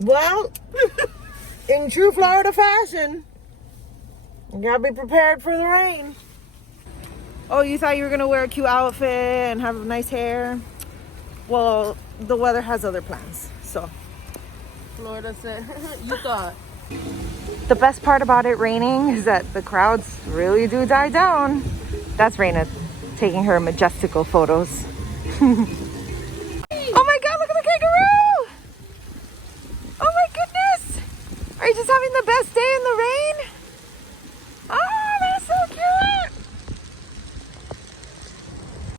Well, in true Florida fashion, you gotta be prepared for the rain. Oh, you thought you were gonna wear a cute outfit and have nice hair? Well, the weather has other plans, so. Florida said, you thought. The best part about it raining is that the crowds really do die down. That's Raina taking her majestical photos. Oh my God, look at the kangaroo! Oh my goodness! Are you just having the best day in the rain? Oh, that's so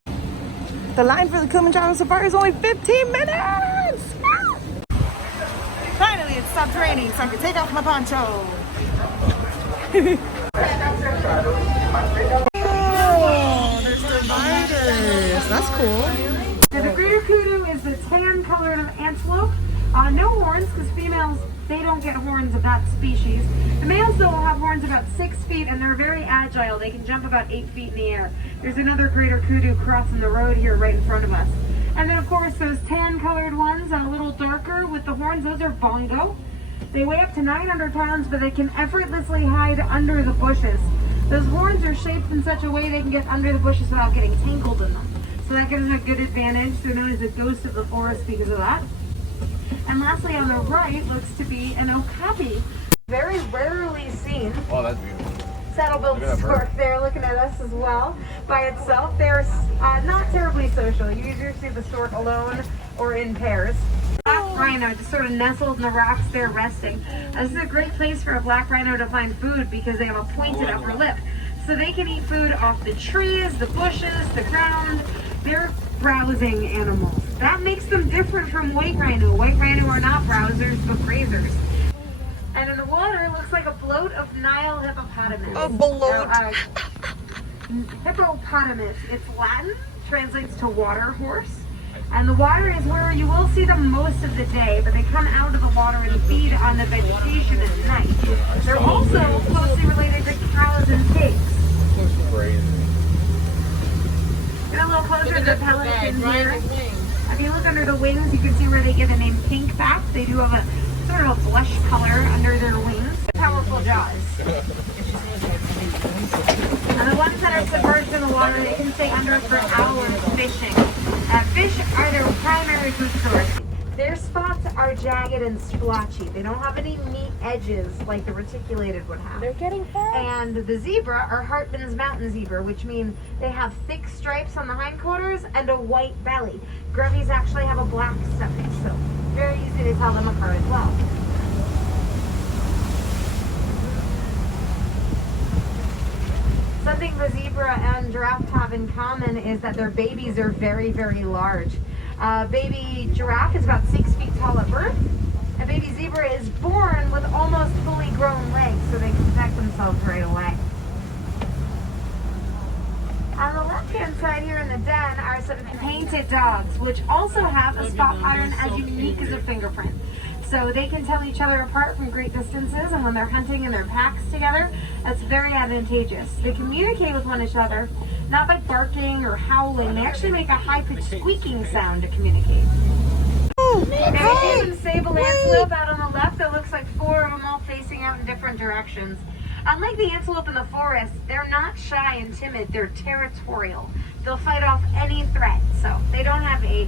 cute! The line for the Kilimanjaro Safari is only 15 minutes! Finally, it stopped raining so I can take off my poncho. Oh, there's dividers. That's cool. So the greater kudu is the tan-colored antelope. No horns, because females, they don't get horns of that species. The males, though, will have horns about 6 feet, and they're very agile. They can jump about 8 feet in the air. There's another greater kudu crossing the road here right in front of us. And then, of course, those tan-colored ones, a little darker with the horns, those are bongo. They weigh up to 900 pounds, but they can effortlessly hide under the bushes. Those horns are shaped in such a way they can get under the bushes without getting tangled in them. So that gives them a good advantage. They're known as the ghost of the forest because of that. And lastly, on the right looks to be an okapi. Very rarely seen. Oh, that's beautiful. Saddle-billed stork there looking at us as well by itself. They're not terribly social. You usually see the stork alone or in pairs. Black rhino just sort of nestled in the rocks there resting. This is a great place for a black rhino to find food because they have a pointed upper lip. So they can eat food off the trees, the bushes, the ground. They're browsing animals. That makes them different from white rhino. White rhino are not browsers, but grazers. And in the water, it looks like a bloat of Nile hippopotamus. A bloat. Hippopotamus. It's Latin, translates to water horse. And the water is where you will see them most of the day, but they come out of the water and feed on the vegetation at night. They're also closely related to cows and pigs. Get a little closer to the pelicans here. If you look under the wings, you can see where they get the name pinkback. They do have a sort of a blush color under their wings. Powerful jaws. And the ones that are submerged in the water, they can stay under for hours fishing. Fish are their primary food source. Their spots are jagged and splotchy. They don't have any neat edges like the reticulated would have. They're getting fat. And the zebra are Hartman's mountain zebra, which means they have thick stripes on the hindquarters and a white belly. Grevies actually have a black stomach, so very easy to tell them apart as well. Something the zebra and giraffe have in common is that their babies are very, very large. Baby giraffe is about 6 feet tall at birth. A baby zebra is born with almost fully grown legs, so they can protect themselves right away. On the left-hand side here in the den are some painted dogs, which also have a spot pattern as unique as a fingerprint. So they can tell each other apart from great distances, and when they're hunting in their packs together, that's very advantageous. They communicate with one another, not by barking or howling. They actually make a high-pitched squeaking sound to communicate. Now you see some sable antelope out on the left. That looks like 4 of them all facing out in different directions. Unlike the antelope in the forest, they're not shy and timid. They're territorial. They'll fight off any threat. So they don't have a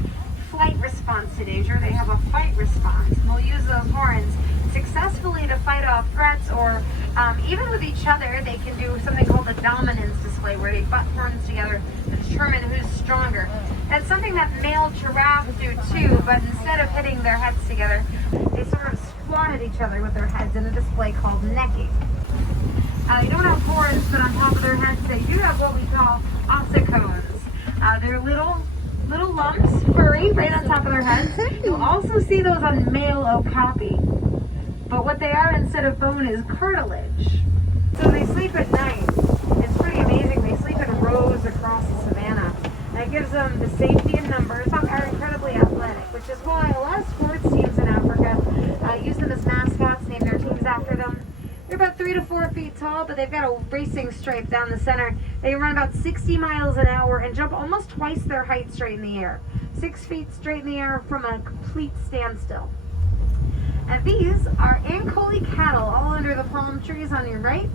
flight response to danger. They have a fight response. And they'll use those horns successfully to fight off threats, or even with each other, they can do something called the dominance display, where they butt horns together to determine who's stronger. That's something that male giraffes do too, but instead of hitting their heads together, they sort of squat at each other with their heads in a display called necking. They don't have horns, but on top of their heads, they do have what we call ossicones. They're little lumps, furry, right on top of their heads. You'll also see those on male okapi. But what they are instead of bone is cartilage. So they sleep at night. It's pretty amazing. They sleep in rows across the savanna. That gives them the safety in numbers. They are incredibly athletic, which is why a lot of sports teams in Africa use them as mascots, name their teams after them. They're about 3 to 4 feet tall, but they've got a racing stripe down the center. They run about 60 miles an hour and jump almost twice their height straight in the air. 6 feet straight in the air from a complete standstill. And these are Ankole cattle, all under the palm trees on your right.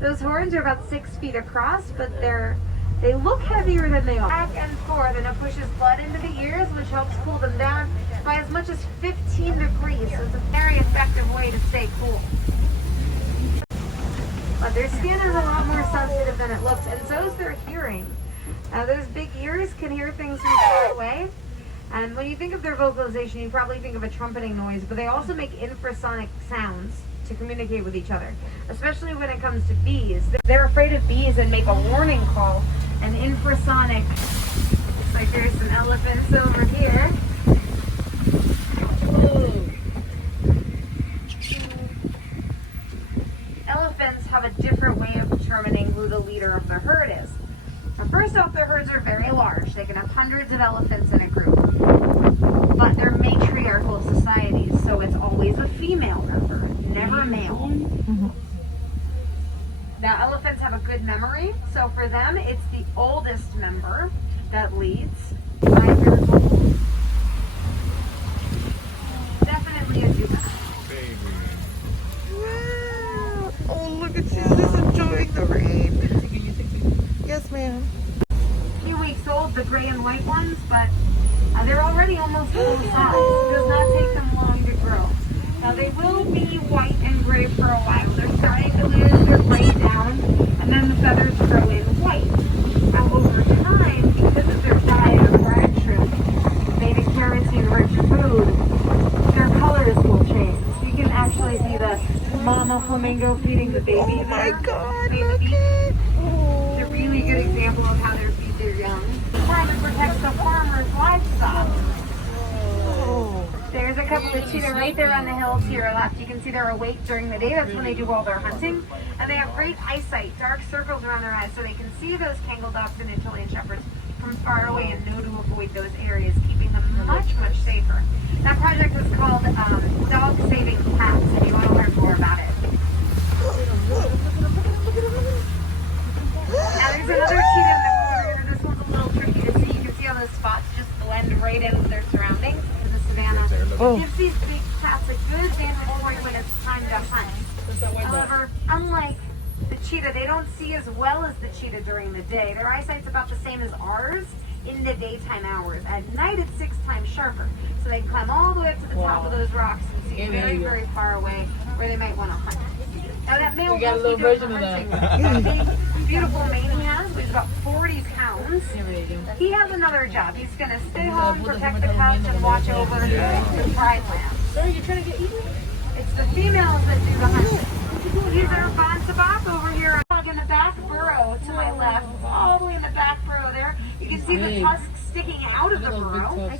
Those horns are about 6 feet across, but they look heavier than they are. Back and forth, and it pushes blood into the ears, which helps cool them down by as much as 15 degrees. So it's a very effective way to stay cool. But their skin is a lot more sensitive than it looks, and so is their hearing. Those big ears can hear things from far away. And when you think of their vocalization, you probably think of a trumpeting noise, but they also make infrasonic sounds to communicate with each other, especially when it comes to bees. They're afraid of bees and make a warning call, an infrasonic. Looks like there's some elephants over here. Elephants have a different way of determining who the leader of the herd is. Now, first off, their herds are very large. They can have hundreds of elephants in a group. But they're matriarchal societies, so it's always a female member, never a male. Now, elephants have a good memory, so for them, it's the oldest member that leads. 5 years old. Definitely a juvenile. Wow. Oh, look at you, just enjoying the rain. Yes, ma'am. A few weeks old, the gray and white ones, but they're already almost full size. It does not take them long to grow. Now, they will be white and gray for a while. They're starting to lose their gray down, and then the feathers grow in white. Now, over time, because of their diet of bread shrimp, maybe kerosene-rich food, their colors will change. You can actually see the mama flamingo feeding the baby. Oh my God, Baby look bees. it. It's a really good example of how they feed their young. Trying to protect the farmer's livestock. There's a couple of cheetah right there on the hill to your left. You can see they're awake during the day. That's when they do all their hunting. And they have great eyesight, dark circles around their eyes, so they can see those Kangal ducks and Antillian shepherds from far away and know to avoid those areas, keeping them much, much safer. That project was called Dog Saving Cats, if you want to learn more about it. Now there's another cheetah in the corner. This one's a little tricky to see. You can see how those spots just blend right in with their surroundings in the savannah. Oh. It gives these big cats a good vantage point when it's time to hunt. However, unlike the cheetah, they don't see as well as the cheetah during the day. Their eyesight's about the same as ours in the daytime hours. At night, it's 6 times sharper. So they climb all the way up to the top of those rocks and see very, very far away where they might want to hunt. Now that male got a wolf little we do version for of that. hunting, big, beautiful mane he has, weighs about 40 pounds. He has another job. He's going to stay home, protect the cubs, and watch over the pride land. Sir, you're trying to get eaten? It's the females that do the hunting. These are Bon Sabak over here. In the back burrow to my left, all the way in the back burrow there. You can see the tusks sticking out of the burrow.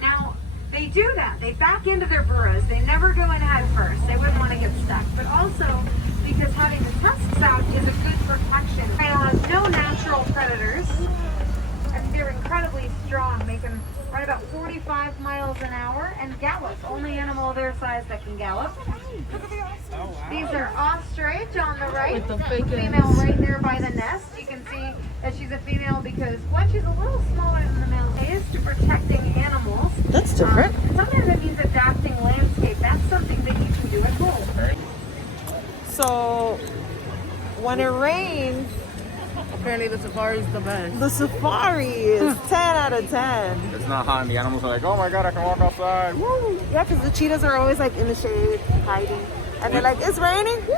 Now, they do that. They back into their burrows. They never go in head first. They wouldn't want to get stuck. But also, because having the tusks out is a good protection. They have no natural predators. And they're incredibly strong. They can run about 45 miles an hour and gallop. Only animal their size that can gallop. These are ostrich on the right. With the fake Female right there by the nest. You can see that she's a female because one, she's a little smaller than the male. It is to protecting animals. That's different. Sometimes it means adapting landscape. That's something that you can do at home. So, when it rains, Apparently the safari is the best. the safari is 10 out of 10. It's not hot and the animals are like, oh my God, I can walk outside. Woo! Yeah, because the cheetahs are always like in the shade, hiding. And they're like, it's raining. Woo!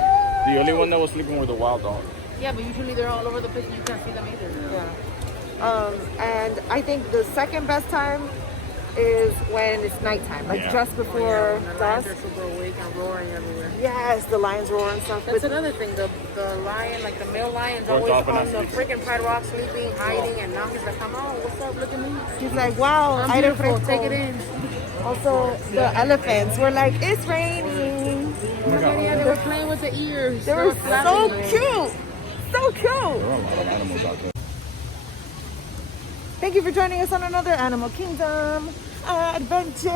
The only one that was sleeping were the wild dogs. Yeah, but usually they're all over the place and you can't see them either. Yeah. And I think the second best time is when it's nighttime, like Yeah. just before The lions dusk. are super awake and roaring everywhere. Yes, the lions roar and stuff. That's But another thing. The lion, like the male lion's Goes always off and on the sleeps. freaking Pride Rock sleeping, hiding, and now he's like, come on, what's up? Look at me. he's like, wow, I'm aire beautiful. fresco. Take it in. Also, the elephants were like, it's raining. Yeah, they were playing with the ears. They were so flapping. cute. So cute. There are a lot of animals out there. Thank you for joining us on another Animal Kingdom adventure.